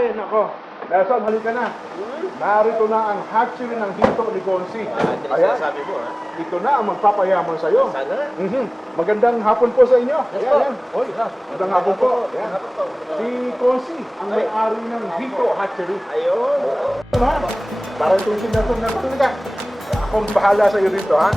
Ay, nako. Nelson, halika na. Narito na ang hatchery ng hito ni Consi. Ayan, Sabi mo, ha? ito na ang magpapayaman sa'yo. Sana. Magandang hapon po sa inyo. Yes, Ayan, po. ayan. Oy, magandang hapon po. Ayan. Si Consi, ang may-ari ng hito hatchery. Ayun. Ano ha? Para itong si Nelson, Nelson ka. Akong bahala sa iyo dito, ha?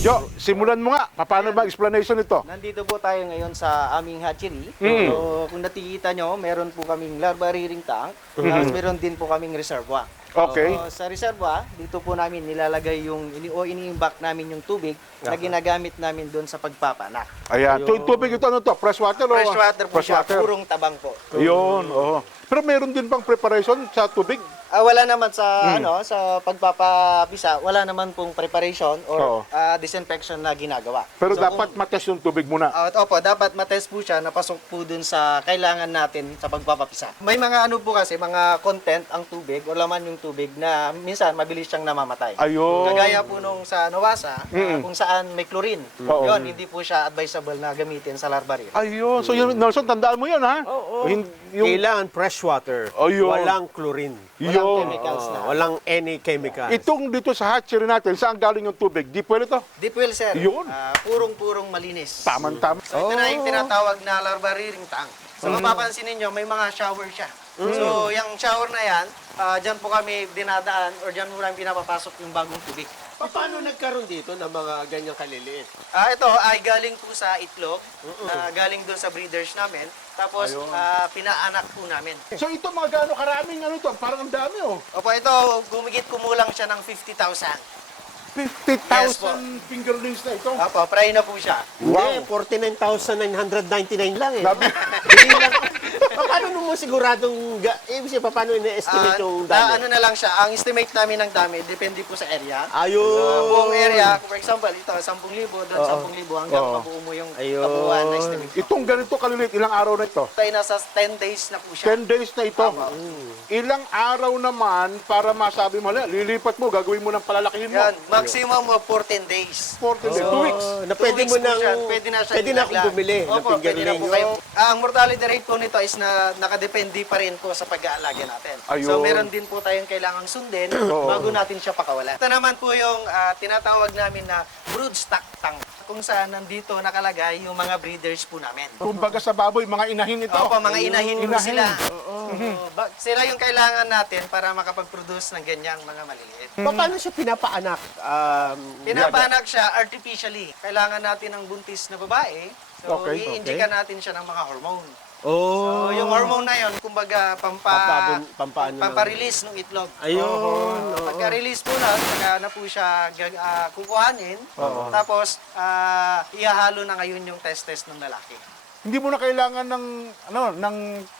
Jo, simulan mo nga. Paano ba explanation nito? Nandito po tayo ngayon sa aming hatchery. Mm. So, kung nakikita nyo, meron po kaming larva rearing tank. Tapos meron din po kaming reservoir. Okay. So, sa reservoir, dito po namin nilalagay ini-imbak namin yung tubig na ginagamit namin doon sa pagpapanak. Ayan. Yung tubig ito, ano to? Fresh water? o- Fresh water po Fresh siya, water. purong tabang po. Yun, oo. Pero meron din bang preparation sa tubig? Wala naman sa sa pagpapapisa, wala naman pong preparation Oo. or disinfection na ginagawa. Pero So, dapat matest yung tubig muna. Opo, dapat matest po siya, napasok po dun sa kailangan natin sa pagpapapisa. May mga ano po kasi, mga content ang tubig o laman yung tubig na minsan mabilis siyang namamatay. Ayun. Kagaya po nung sa Nawasa, kung saan may chlorine. Oo. Yun, hindi po siya advisable na gamitin sa larvaria. Ayun. So, yun, Nelson, tandaan mo yan, ha? Oo. Yung, Kailangan fresh water. Ayun. Walang chlorine. yun. chemicals na. Walang any chemicals. Itong dito sa hatchery natin, saan galing yung tubig? Deep well ito? Deep well, sir. Yun. Purong-purong malinis. Tama-tama. So, ito na yung tinatawag na larva rearing tank. So, mapapansin ninyo, may mga shower siya. So, yung shower na yan, dyan po kami dinadaan or dyan mo lang pinapapasok yung bagong tubig. Paano nagkaroon dito ng mga ganyang kaliliit? Ito ay galing po sa itlog, galing doon sa breeders namin. Tapos, pinaanak po namin. So, ito mga gaano karaming ano to? Parang ang dami, oh. Opo, ito, gumigit kumulang siya ng 50,000. 50,000 Yes, po. fingerlings na ito. Opo, fry na po siya. Hindi, 49,999 lang eh. Labi. Hindi lang. Paano mo siguradong, ibig sabihin, paano ina-estimate yung Ano dami? na lang siya, ang estimate namin ng dami, depende po sa area. Ayun. Buong area, for example, ito, 10,000, doon 10,000 hanggang mabuo mo yung Ayun. kabuuan na estimate. Itong ganito kaliliit, ilang araw na ito? Tayo nasa 10 days na po siya. 10 days na ito. Ilang araw naman para masabi mo, lilipat mo, gagawin mo ng palalakihin mo. Yan, maximum of 14 days. 14 days, 2 weeks. Na 2 pwede weeks mo po nang, siya. Pwede na siya pwede na akong ilagla. bumili ng Opo, pwede na po fingerling. kayo. Ang mortality rate po nito is na nakadepende pa rin po sa pag-aalaga natin. Ayun. So meron din po tayong kailangang sundin bago natin siya pakawalan. Ito naman po yung tinatawag namin na brood stock tank, kung saan nandito nakalagay yung mga breeders po namin. Kumbaga sa baboy, mga inahin ito. Opo, mga inahin po Inahin. sila. Sila yung kailangan natin para makapag-produce ng ganyang mga maliliit. Paano siya pinapaanak? Pinapanak siya artificially. Kailangan natin ng buntis na babae. So, Okay, i-injectan natin siya ng mga hormone. Oh. So, yung hormone na yun, kumbaga, Pampaano pampa-release ng itlog. Ayun. oo. Pagka-release po na, saka na po siya kukuhanin. Tapos, ihahalo na ngayon yung testes ng lalaki. Hindi mo na kailangan ng,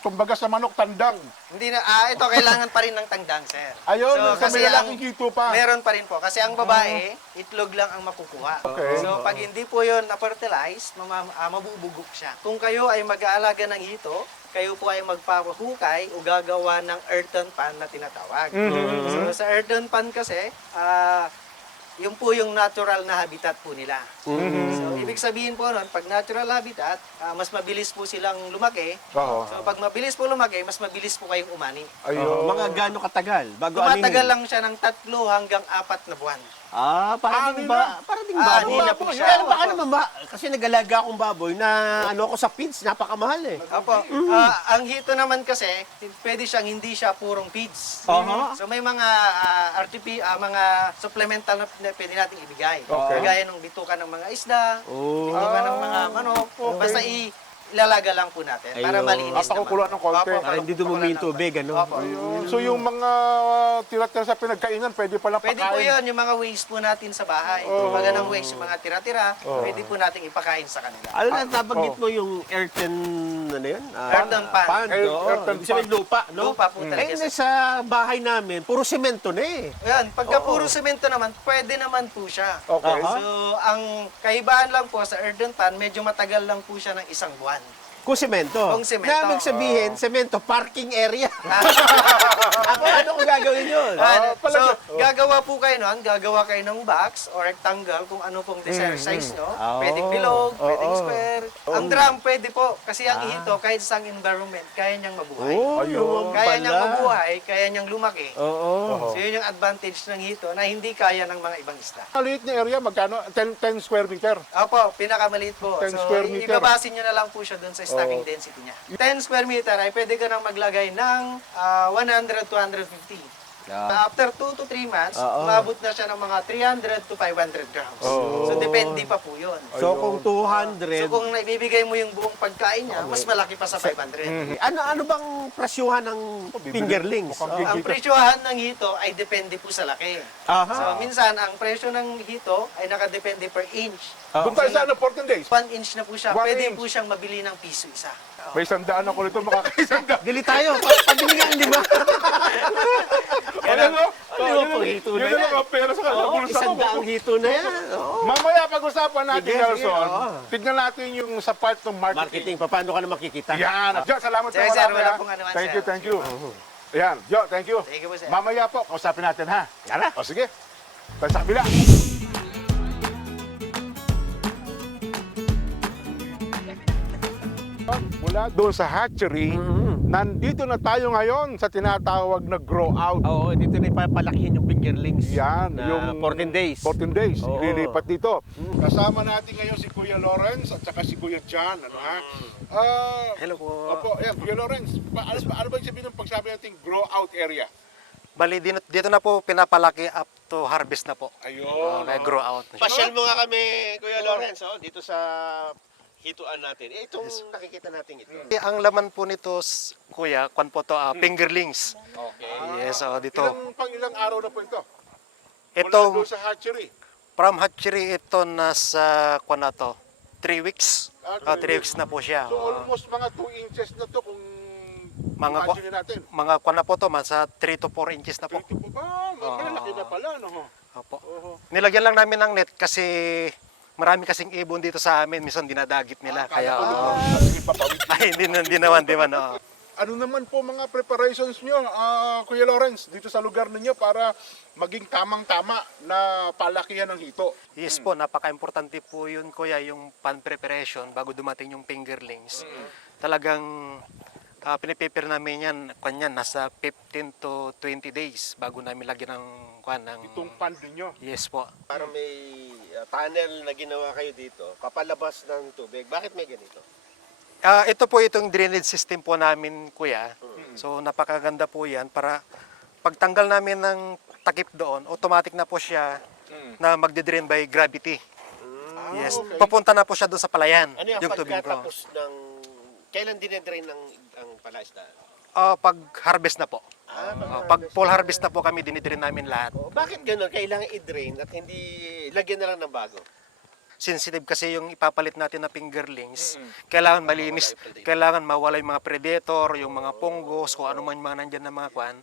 kumbaga sa manok, tandang. Hindi na, ito kailangan pa rin ng tangdang, sir. Ayun, sa kasi may lalaking hito pa. Meron pa rin po. Kasi ang babae, itlog lang ang makukuha. Okay. So, pag hindi po yun na-fertilize, mabubugok siya. Kung kayo ay mag-aalaga ng hito, kayo po ay magpapahukay o gagawa ng earthen pan na tinatawag. So, sa earthen pan kasi, yun po yung natural na habitat po nila. So, ibig sabihin po nun, pag natural habitat, mas mabilis po silang lumaki. Oo. So, pag mabilis po lumaki, mas mabilis po kayong umani. Ayun. Mga gaano katagal bago Tumatagal aninin? lang siya ng 3 hanggang 4 na buwan. Para Ani ding ba? Para ding baboy. Ani na po siya. Pero baka naman ba, kasi nag-alaga akong baboy na ano ako sa feeds, napakamahal eh. Opo. Ang hito naman kasi, pwede siyang hindi siya purong feeds. Aha. So may mga mga supplemental na pwede nating ibigay. Okay. Kagaya ng bitukan ng mga isda, Oh. bitukan ng mga manok. Basta ilalaga lang po natin para Ayun. malinis Papakukulo ng konti. Opo, Para hindi papakulo dumumi yung ng tubig, konti. ano? Opo. So yung mga tira-tira sa pinagkainan, pwede pala Pwede pakain. po yun, yung mga waste po natin sa bahay. Kumbaga ng waste, yung mga tira-tira, pwede po nating ipakain sa kanila. Alam na, nabanggit mo yung earthen, ano yun? Earthen pan. Earthen Ibig sabihin lupa, no? Lupa po talaga. Eh, sa bahay namin, puro semento na eh. Ayan, pagka puro semento naman, pwede naman po siya. Okay. Aha. So, ang kaibahan lang po sa earthen pan, medyo matagal lang po siya ng 1 buwan. Kung semento. Kung semento. Na ibig sabihin, semento, parking area. Ako, ano kung gagawin yun? So, gagawa po kayo nun, gagawa kayo ng box or rectangle kung ano pong desired size nyo. Oh. Pwedeng bilog, pwedeng Oo. square. Ang drum, pwede po. Kasi ang hito, kahit sa environment, kaya niyang mabuhay. Oh, Ayun. yun Kaya niyang pala. mabuhay, kaya niyang lumaki. Oo. So, yun yung advantage ng hito na hindi kaya ng mga ibang isda. Maliit na area, magkano? 10 square meter. Opo, pinakamaliit po. 10 square meter. Ibabasin nyo na lang po siya dun sa stacking density niya. 10 square meter ay pwede ka nang maglagay ng 100 to 150. After 2 to 3 months, Oo. umabot na siya ng mga 300 to 500 grams. So, depende pa po yun. So, kung 200, So, kung naibibigay mo yung buong pagkain niya, mas malaki pa sa 500. ano bang presyuhan ng fingerlings? Mukhang Ang presyohan ng hito ay depende po sa laki. Aha. So, minsan, ang presyo ng hito ay nakadepende per inch. Doon tayo sa 14 days. 1 inch na po siya. 1 Pwede inch. po siyang mabili ng piso isa. May 100 ako nito, makakaisanda. Dili tayo, pabili nga, di ba? Ayan o. Ano yung panghito na Yun yan? ang pera sa kanya. Oo, Bulsa ko. isang daang hito na yan. Oo. Mamaya pag-usapan natin, Sige, sige, Nelson. oo. Tignan natin yung sa part ng marketing. Marketing, paano ka na makikita? Yan. Jo, salamat Sir, sa sir, marami, wala ha. pong anuman, Thank sir. you, thank you. Ayan, Jo, thank you. Thank you po, sir. Mamaya po, kausapin natin, ha? Tara. O, sige. Tayo sa kabila. Mula doon sa hatchery, nandito na tayo ngayon sa tinatawag na grow out. Oo, dito na ipapalakihin yung fingerlings. Yan, na yung 14 days. 14 days, Oo. lilipat dito. Kasama natin ngayon si Kuya Lawrence at saka si Kuya John. Ano, ha? Hello po. Opo, yan, Kuya Lawrence, ano ba yung sabihin ng pagsabi natin grow out area? Bali, dito na po pinapalaki up to harvest na po. Ayun. May grow out na siya. Pasyal mo nga kami, Kuya Lawrence, dito sa hituan natin. Itong nakikita natin ito. Ang laman po nito, kuya, kwan po to, fingerlings. Okay. Yes, dito. Ilang araw na po ito? Mula Ito, doon sa hatchery. from hatchery, ito nasa, kwan na to, 3 weeks. 3 weeks na po siya. So almost mga 2 inches na to kung Mga imagine natin. Mga kwan na po to, sa 3 to 4 inches na po. Ito po ba? Malalaki na pala, no? Opo. Oo. Nilagyan lang namin ng net kasi marami kasing ibon dito sa amin. Minsan dinadagit nila. Kaya, ay, hindi naman. Oo. Ano naman po mga preparations nyo, Kuya Lawrence, dito sa lugar ninyo para maging tamang-tama na palakihan ng hito? Yes po, napaka-importante po yun, kuya, yung pan preparation bago dumating yung fingerlings. Talagang piniprepare namin yan, kanyan, nasa 15 to 20 days bago namin lagyan ng Itong pan ninyo. Yes po. Para may tunnel na ginawa kayo dito, papalabas ng tubig. Bakit may ganito? Ito po itong drainage system po namin, kuya. So napakaganda po yan para pagtanggal namin ng takip doon, automatic na po siya na magde-drain by gravity. Yes. okay. Papunta na po siya doon sa palayan. Ano yung tubig po. pagkatapos ng... Kailan dinedrain ang palaisda? Pag harvest na po. Pag full harvest na po kami, dinidrain namin lahat. Bakit gano'n? Kailangan i-drain at hindi lagyan na lang ng bago? Sensitive kasi yung ipapalit natin na fingerlings. Kailangan malinis, kailangan mawala yung mga predator, yung mga punggos, kung ano man yung mga nandyan na mga kwan.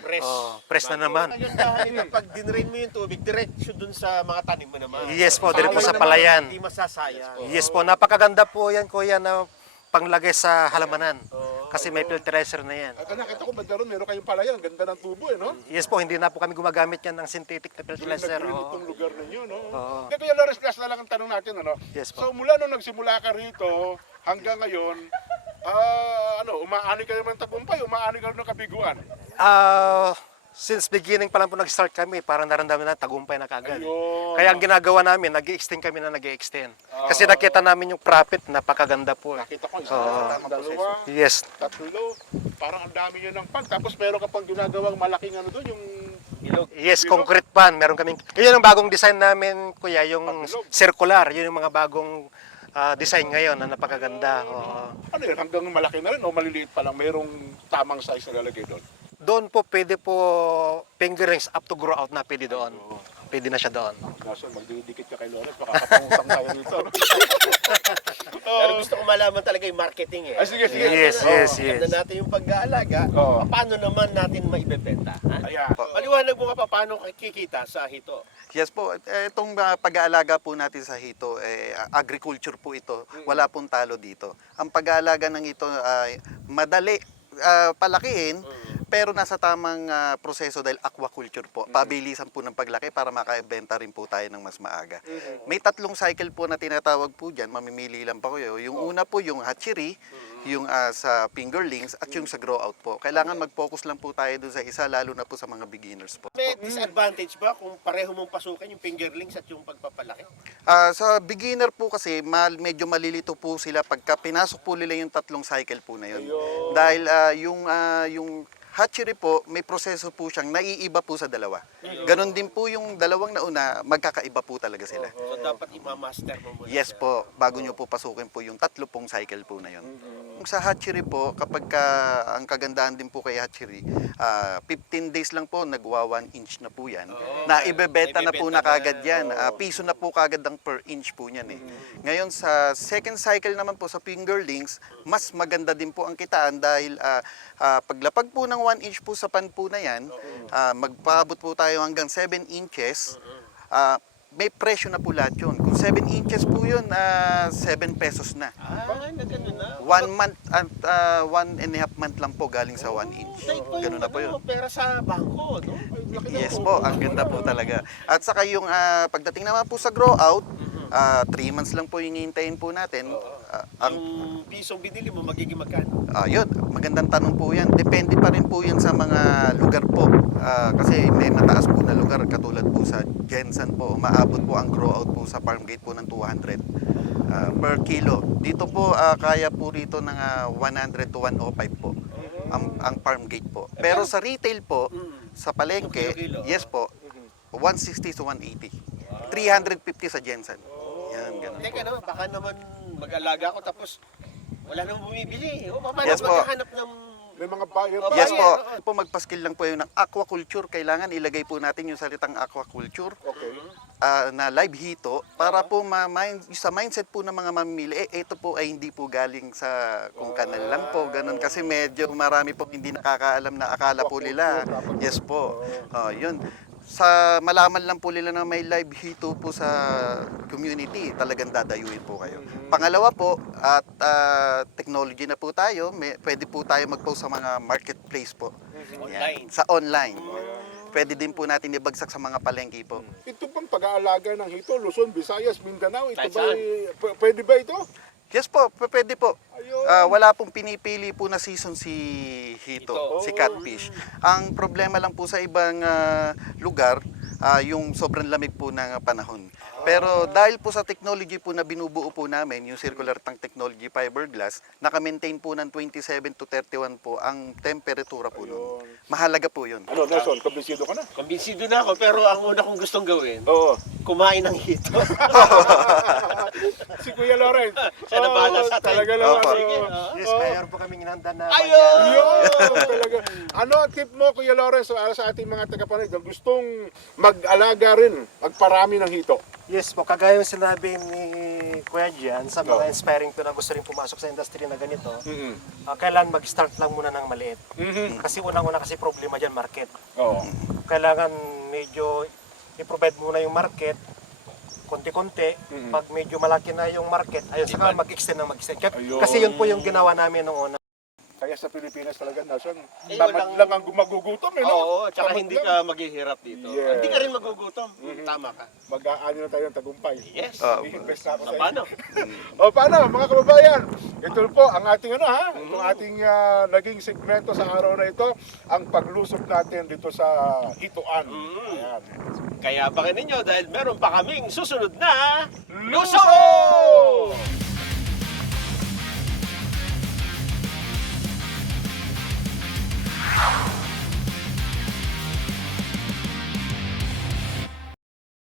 Press. Press na naman. Ayun, dahil kapag dinrain mo yung tubig, diretso dun sa mga tanim mo naman. Yes po, diretso sa Naman, palayan. Hindi masasayang. Yes po, napakaganda po yan, kuya, na panglagay sa halamanan. Kasi may filterizer na yan. At nakita ko banda ron, meron kayong palayan, ganda ng tubo, no? Yes po, hindi na po kami gumagamit yan ng synthetic na fertilizer. Nag-green itong lugar ninyo, no? Oo. Kuya Lawrence, last na lang ang tanong natin, ano? Yes po. So mula nung nagsimula ka rito hanggang ngayon, umaani kayo ng tagumpay, umaani kayo ng kabiguan. Since beginning pa lang po nag-start kami, parang naramdaman na tagumpay na kagad. Ayun. Kaya ang ginagawa namin, nag-extend kami na nag-extend. Kasi nakita namin yung profit, napakaganda po. Nakita ko, isa, dalawa, Yes. tatlo, parang ang dami nyo ng pan. Tapos meron ka pang ginagawang malaking ano doon, yung Yes, concrete pan. Meron kaming, yun ang bagong design namin, kuya, yung Pagbilog. circular. Yun yung mga bagong design ngayon na napakaganda. Oo. ano yun, hanggang malaki na rin o maliliit pa lang, merong tamang size na lalagay doon. Doon po pwede po fingerings up to grow out na pwede doon. Pwede na siya doon. Kaso magdidikit ka kay Lawrence, makakapangusang tayo nito. Pero gusto ko malaman talaga yung marketing eh. Sige. Yes. Ganda natin yung pag-aalaga. Oo. Paano naman natin maibebenta? Ha? Ayan. Maliwanag mo nga pa paano kikita sa hito. Yes po, itong pag-aalaga po natin sa hito, agriculture po ito, wala pong talo dito. Ang pag-aalaga ng ito ay madali palakihin, pero nasa tamang proseso dahil aquaculture po. Pabilisan po ng paglaki para makabenta rin po tayo ng mas maaga. May 3 cycle po na tinatawag po dyan, mamimili lang pa kayo. Yung una po yung hatchery, yung sa fingerlings at yung sa grow out po. Kailangan mag-focus lang po tayo doon sa isa, lalo na po sa mga beginners po. May disadvantage ba kung pareho mong pasukan yung fingerlings at yung pagpapalaki? Sa beginner po kasi, medyo malilito po sila pagka pinasok po nila yung 3 cycle po na yun. Dahil yung hatchery po, may proseso po siyang naiiba po sa dalawa. Ganon din po yung dalawang nauna, magkakaiba po talaga sila. So dapat i-master mo muna. Yes po, bago nyo po pasukin po yung 3 pong cycle po na yun. Kung sa hatchery po, kapag ang kagandahan din po kay hatchery, 15 days lang po, nagwa 1 inch na po yan. Na ibebenta na po na kagad yan. Piso na po kagad ang per inch po niyan eh. Ngayon sa second cycle naman po sa fingerlings, mas maganda din po ang kitaan dahil paglapag po ng 1 inch po sa pan po na yan, magpaabot po tayo hanggang 7 inches, may presyo na po lahat yun. Kung 7 inches po yun, 7 pesos na. Nagano na. 1 month at 1.5 month lang po galing sa 1 inch. Ganun na po yun. Pera sa bangko, no? Yes po, ang ganda po talaga. At saka yung pagdating naman po sa grow out, 3 months lang po yung hihintayin po natin. Ang pisong binili mo, magiging magkano? Yun, magandang tanong po yan. Depende pa rin po yan sa mga lugar po. Kasi may mataas po na lugar, katulad po sa Jensen po. Maabot po ang grow out po sa farm gate po ng 200 per kilo. Dito po, kaya po rito ng 100 to 105 po ang farm gate po. Pero sa retail po, sa palengke, Kilo-kilo. yes po, 160 to 180. 350 sa Jensen. Yan, ganun po. Teka naman, baka naman mag-alaga ako tapos wala nang bumibili. O, paano Yes po. maghahanap ng... May mga buyer pa. Yes po, magpaskill lang po yun ng aquaculture. Kailangan ilagay po natin yung salitang aquaculture Okay. na live hito para po sa mindset po ng mga mamimili, ito po ay hindi po galing sa kung kanal lang po, ganun. Kasi medyo marami po hindi nakakaalam na akala po nila. Yes po, yun. Sa malaman lang po nila na may live hito po sa community, talagang dadayuin po kayo. Pangalawa po, at technology na po tayo, pwede po tayo mag-post sa mga marketplace po. Online. Sa online. Pwede din po natin ibagsak sa mga palengke po. Ito pang pag-aalaga ng hito, Luzon, Visayas, Mindanao, ito Kahit ba, saan. pwede ba ito? Yes po, pwede po. Ayun. Wala pong pinipili po na season si hito, Hito. si catfish. Ang problema lang po sa ibang lugar, yung sobrang lamig po ng panahon. Pero dahil po sa technology po na binubuo po namin, yung circular tank technology fiberglass, naka-maintain po ng 27 to 31 po ang temperatura po nun. Mahalaga po yun. Ano, Nelson, kumbinsido ka na? Kumbinsido na ako, pero ang una kong gustong gawin, Oo. kumain ng hito. Si Kuya Lawrence. Siya na bahala sa atin. Talaga naman. Opo. Sige, Yes, mayroon po kaming inanda na Ayun! Yun, talaga. Ano ang tip mo, Kuya Lawrence, sa ating mga tagapanood na gustong mag-alaga rin, magparami ng hito? Yes po, kagaya yung sinabi ni Kuya Jan, sa mga inspiring po na gusto rin pumasok sa industry na ganito, kailangan mag-start lang muna ng maliit. Kasi unang-una kasi problema dyan, market. Oo. Kailangan medyo i-provide muna yung market, konti-konti. Pag medyo malaki na yung market, ayun, saka mag-extend ng mag-extend. Ayun. Kasi yun po yung ginawa namin noong una. Kaya sa Pilipinas talaga, Nelson, Eh, tamad walang- lang ang gumagugutom, eh, no? Oo, tsaka Tamad hindi lang. ka maghihirap dito. Yeah. Hindi ka rin magugutom. Tama ka. Mag-aani na tayo ng tagumpay. Yes. I-invest na ako sa Paano? O paano, mga kababayan? Ito po ang ating itong ating naging segmento sa araw na ito, ang paglusok natin dito sa hituan. Ayan. Kaya baka ninyo dahil meron pa kaming susunod na Luso!